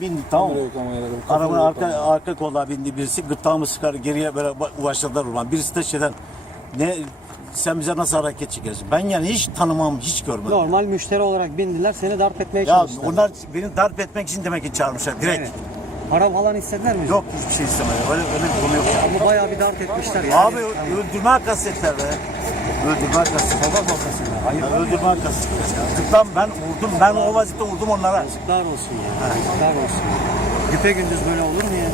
Bindi tamam mı? Arabanın arka, arka koltuğa bindi birisi gırtlağımı sıkar geriye böyle ba- başladılar vurma. Birisi de şeyden ne sen bize nasıl hareket çekiyorsun? Ben yani hiç tanımam, hiç görmedim. Normal müşteri olarak bindiler seni darp etmeye Ya çalıştılar. onlar beni darp etmek için demek ki çağırmışlar direkt. Evet. Para falan istediler mi? Yok hiçbir şey istemedi. Öyle, öyle bir konu yok. Ama bayağı bir darp etmişler yani. Abi öldürme kastetler be. Öldürme kastetler. Baba babasına. Hayır. Ya öldürme kastetler. Gırtlağım ben vurdum. Ben o vaziyette vurdum onlara. Yazıklar olsun ya. Yazıklar olsun. Güpe gündüz böyle olur mu ya?